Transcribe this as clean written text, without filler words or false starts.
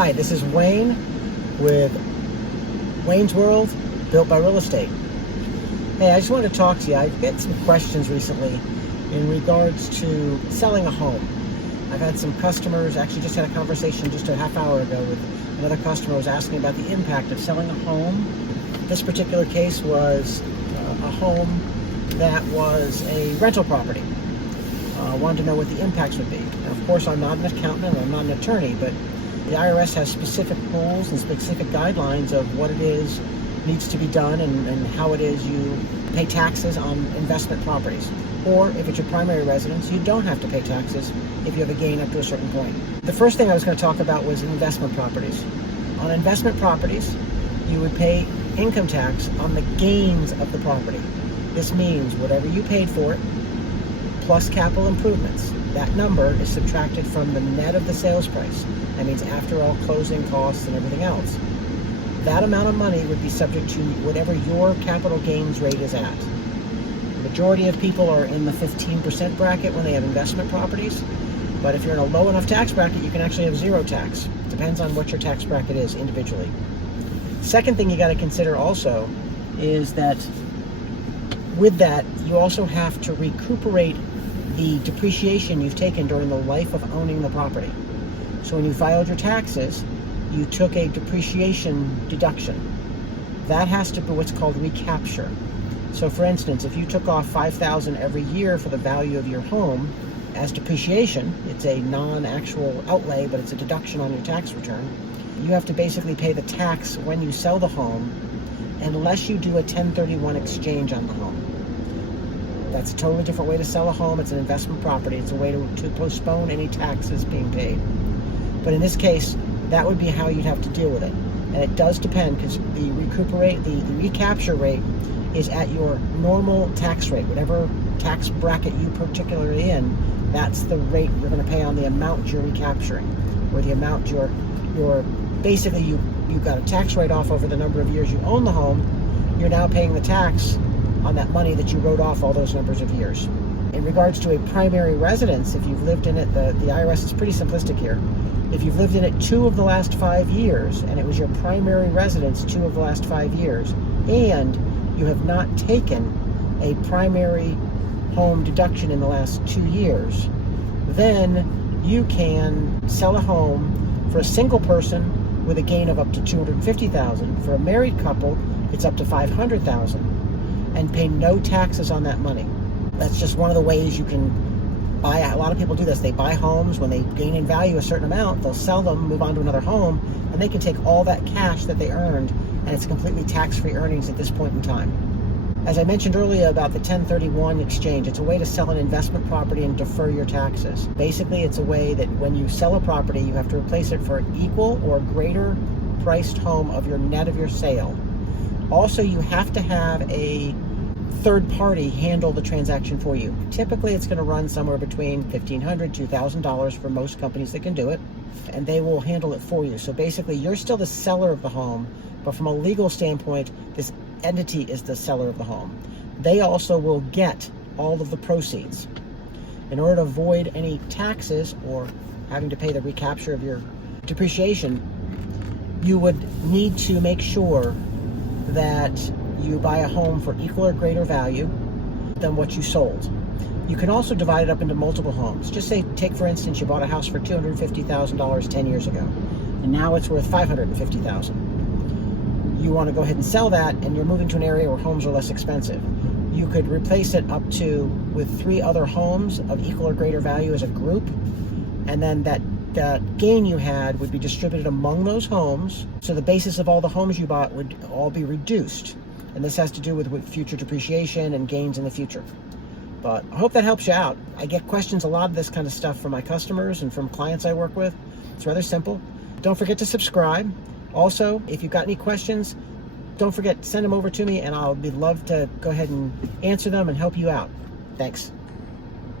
Hi, this is Wayne with Wayne's World, Built by Real Estate. Hey, I just wanted to talk to you. I've had some questions recently in regards to selling a home. I've had some customers, actually just had a conversation just a half hour ago with another customer who was asking about the impact of selling a home. This particular case was a home that was a rental property. Wanted to know what the impacts would be. And of course, I'm not an accountant, I'm not an attorney, but the IRS has specific rules and specific guidelines of what it is needs to be done and how it is you pay taxes on investment properties. Or if it's your primary residence, you don't have to pay taxes if you have a gain up to a certain point. The first thing I was going to talk about was investment properties. On investment properties, you would pay income tax on the gains of the property. This means whatever you paid for it, plus capital improvements. That number is subtracted from the net of the sales price. That means after all closing costs and everything else. That amount of money would be subject to whatever your capital gains rate is at. The majority of people are in the 15% bracket when they have investment properties, but if you're in a low enough tax bracket, you can actually have zero tax. Depends on what your tax bracket is individually. Second thing you got to consider also is that with that, you also have to recuperate the depreciation you've taken during the life of owning the property. So when you filed your taxes, you took a depreciation deduction. That has to be what's called recapture. So for instance, if you took off $5,000 every year for the value of your home as depreciation, it's a non-actual outlay, but it's a deduction on your tax return, you have to basically pay the tax when you sell the home unless you do a 1031 exchange on the home. That's a totally different way to sell a home. It's an investment property. It's a way to postpone any taxes being paid. But in this case, that would be how you'd have to deal with it. And it does depend, because the recapture rate is at your normal tax rate. Whatever tax bracket you particularly in, that's the rate you're going to pay on the amount you're recapturing, or the amount you're basically you've got a tax write-off over the number of years you own the home. You're now paying the tax on that money that you wrote off all those numbers of years. In regards to a primary residence, if you've lived in it, the IRS is pretty simplistic here. If you've lived in it 2 of the last 5 years, and it was your primary residence 2 of the last 5 years, and you have not taken a primary home deduction in the last 2 years, then you can sell a home for a single person with a gain of up to $250,000. For a married couple, it's up to $500,000. And pay no taxes on that money. That's just one of the ways you can buy. A lot of people do this. They buy homes. When they gain in value a certain amount, they'll sell them, move on to another home, and they can take all that cash that they earned, and it's completely tax-free earnings at this point in time. As I mentioned earlier about the 1031 exchange, it's a way to sell an investment property and defer your taxes. Basically, it's a way that when you sell a property, you have to replace it for an equal or greater priced home of your net of your sale. Also, you have to have a third party handle the transaction for you. Typically, it's going to run somewhere between $1,500 to $2,000 for most companies that can do it, and they will handle it for you. So basically, you're still the seller of the home, but from a legal standpoint, this entity is the seller of the home. They also will get all of the proceeds. In order to avoid any taxes or having to pay the recapture of your depreciation, you would need to make sure that you buy a home for equal or greater value than what you sold. You can also divide it up into multiple homes. Just say, take for instance, you bought a house for $250,000 10 years ago, and now it's worth $550,000. You want to go ahead and sell that, and you're moving to an area where homes are less expensive. You could replace it up to with 3 other homes of equal or greater value as a group, and then that gain you had would be distributed among those homes, so the basis of all the homes you bought would all be reduced. And this has to do with future depreciation and gains in the future. But I hope that helps you out. I get questions, a lot of this kind of stuff from my customers and from clients I work with. It's rather simple. Don't forget to subscribe. Also, if you've got any questions, don't forget, send them over to me, and I'll be love to go ahead and answer them and help you out. Thanks.